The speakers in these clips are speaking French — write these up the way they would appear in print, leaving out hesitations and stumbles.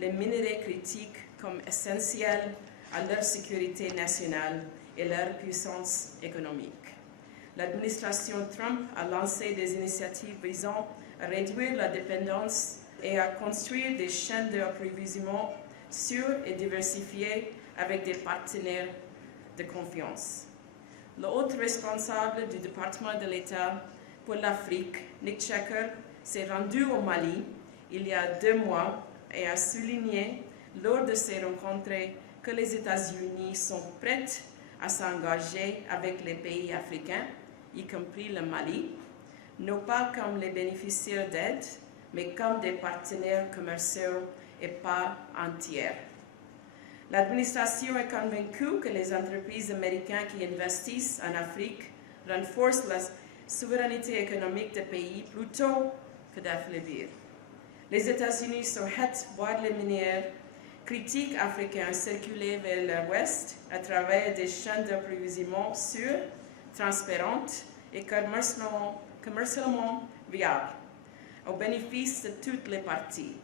les minerais critiques comme essentiels à leur sécurité nationale et leur puissance économique. L'administration Trump a lancé des initiatives visant à réduire la dépendance et à construire des chaînes d'approvisionnement sûres et diversifiées avec des partenaires de confiance. Le haut responsable du département de l'État pour l'Afrique, Nick Checker, s'est rendu au Mali il y a 2 mois et a souligné lors de ces rencontres que les États-Unis sont prêts à s'engager avec les pays africains, y compris le Mali, non pas comme les bénéficiaires d'aide, mais comme des partenaires commerciaux et pas en tiers. L'administration est convaincue que les entreprises américaines qui investissent en Afrique renforcent la souveraineté économique des pays plutôt que d'affaiblir. Les États-Unis souhaitent voir les mineurs critiques africains circuler vers l'ouest à travers des chaînes d'approvisionnement sûres, transparentes et commercialement viables, au bénéfice de toutes les parties.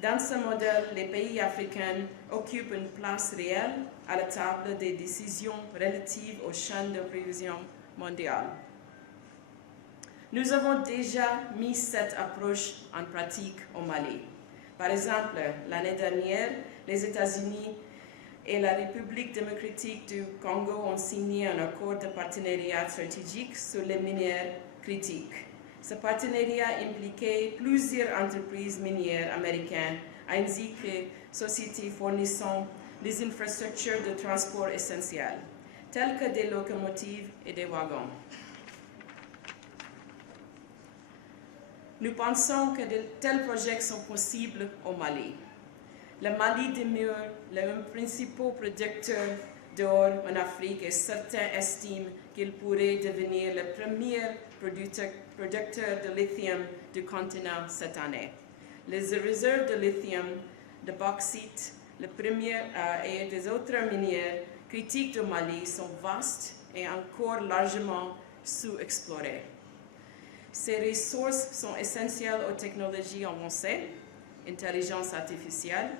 Dans ce modèle, les pays africains occupent une place réelle à la table des décisions relatives aux chaînes d'approvisionnement mondiales. Nous avons déjà mis cette approche en pratique au Mali. Par exemple, l'année dernière, les États-Unis et la République démocratique du Congo ont signé un accord de partenariat stratégique sur les mineurs critiques. Ce partenariat impliquait plusieurs entreprises minières américaines ainsi que sociétés fournissant des infrastructures de transport essentielles, telles que des locomotives et des wagons. Nous pensons que de tels projets sont possibles au Mali. Le Mali demeure le principal producteur d'or en Afrique et certains estiment qu'il pourrait devenir le premier producteur de lithium du continent cette année. Les réserves de lithium, de bauxite, le premier et des autres minières critiques du Mali sont vastes et encore largement sous-explorées. Ces ressources sont essentielles aux technologies avancées, intelligence artificielle,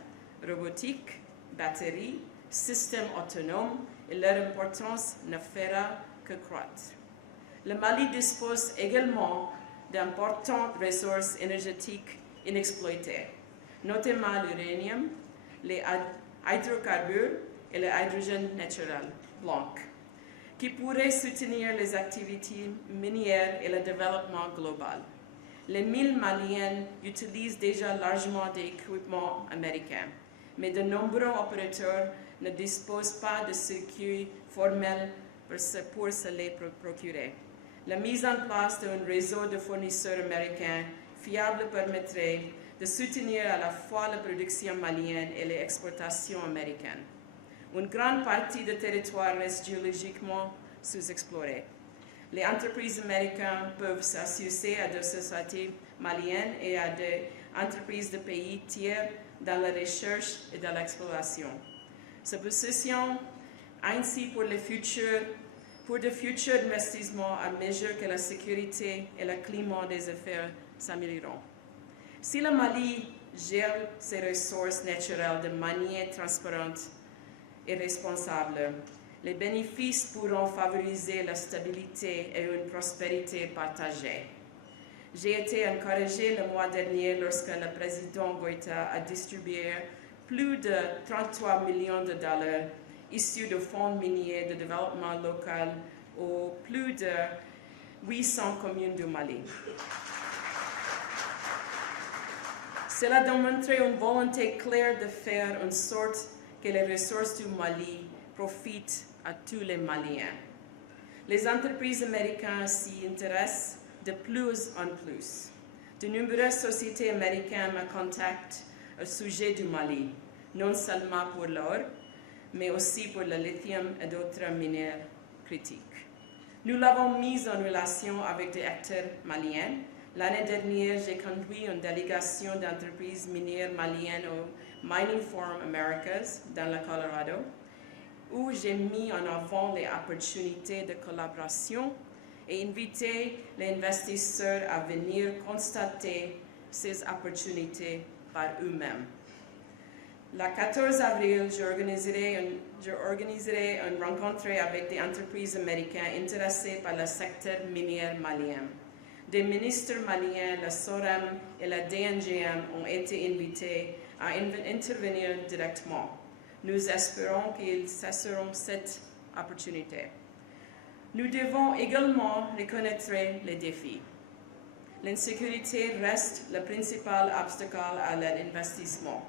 robotique, batteries, systèmes autonomes, et leur importance ne fera que croître. Le Mali dispose également d'importantes ressources énergétiques inexploitées, notamment l'uranium, les hydrocarbures et l'hydrogène naturel blanc, qui pourraient soutenir les activités minières et le développement global. Les mines maliennes utilisent déjà largement des équipements américains, mais de nombreux opérateurs ne disposent pas de circuits formels pour se les procurer. La mise en place d'un réseau de fournisseurs américains fiables permettrait de soutenir à la fois la production malienne et les exportations américaines. Une grande partie du territoire reste géologiquement sous-explorée. Les entreprises américaines peuvent s'associer à des sociétés maliennes et à des entreprises de pays tiers dans la recherche et dans l'exploration. Cette position ainsi pour de futurs investissements à mesure que la sécurité et le climat des affaires s'amélioreront. Si le Mali gère ses ressources naturelles de manière transparente et responsable, les bénéfices pourront favoriser la stabilité et une prospérité partagée. J'ai été encouragée le mois dernier lorsque le président Goïta a distribué plus de 33 millions de dollars issus de fonds miniers de développement local aux plus de 800 communes du Mali. Cela démontrait une volonté claire de faire en sorte que les ressources du Mali profitent à tous les Maliens. Les entreprises américaines s'y intéressent de plus en plus. De nombreuses sociétés américaines me contactent au sujet du Mali, non seulement pour l'or, mais aussi pour le lithium et d'autres minéraux critiques. Nous l'avons mis en relation avec des acteurs maliens. L'année dernière, j'ai conduit une délégation d'entreprises minières maliennes au Mining Forum Americas dans le Colorado, où j'ai mis en avant les opportunités de collaboration et invité les investisseurs à venir constater ces opportunités par eux-mêmes. Le 14 avril, j'organiserai une rencontre avec des entreprises américaines intéressées par le secteur minier malien. Des ministres maliens, la SORAM et la DNGM ont été invités à intervenir directement. Nous espérons qu'ils saisiront cette opportunité. Nous devons également reconnaître les défis. L'insécurité reste le principal obstacle à l'investissement.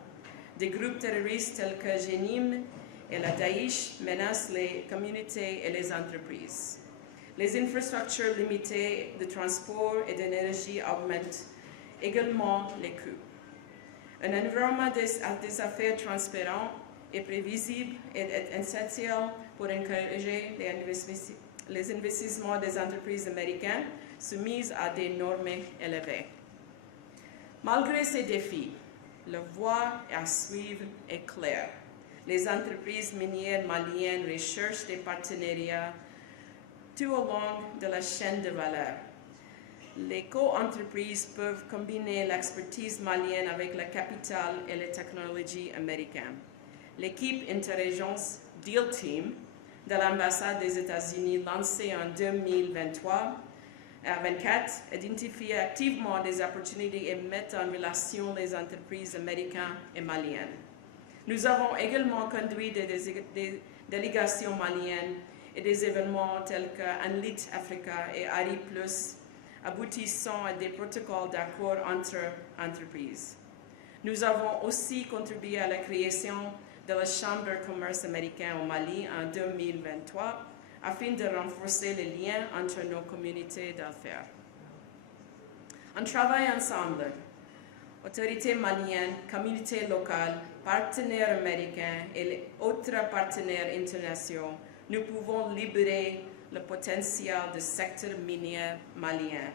Des groupes terroristes tels que Jenim et la Daesh menacent les communautés et les entreprises. Les infrastructures limitées de transport et d'énergie augmentent également les coûts. Un environnement des affaires transparent et prévisible est essentiel pour encourager les investissements des entreprises américaines soumises à des normes élevées. Malgré ces défis, la voie à suivre est claire. Les entreprises minières maliennes recherchent des partenariats tout au long de la chaîne de valeur. Les co-entreprises peuvent combiner l'expertise malienne avec le capital et les technologies américaines. L'équipe Interagence Deal Team de l'ambassade des États-Unis lancée en 2024 identifie activement des opportunités et met en relation les entreprises américaines et maliennes. Nous avons également conduit des délégations maliennes et des événements tels que Unlit Africa et ARI+, aboutissant à des protocoles d'accord entre entreprises. Nous avons aussi contribué à la création de la Chambre de commerce américaine au Mali en 2023 afin de renforcer les liens entre nos communautés d'affaires. On travaille ensemble, autorités maliennes, communautés locales, partenaires américains et les autres partenaires internationaux. Nous pouvons libérer le potentiel du secteur minier malien,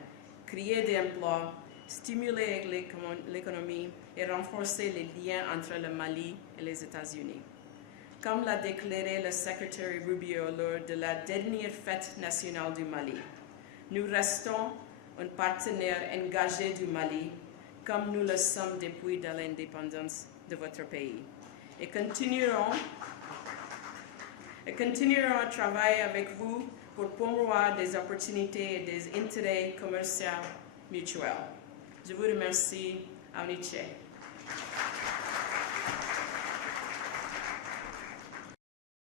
créer des emplois, stimuler l'économie et renforcer les liens entre le Mali et les États-Unis. Comme l'a déclaré le secrétaire Rubio lors de la dernière fête nationale du Mali, nous restons un partenaire engagé du Mali, comme nous le sommes depuis l'indépendance de votre pays, et continuerons à travailler avec vous pour promouvoir des opportunités et des intérêts commerciaux mutuels. Je vous remercie. Aoniche.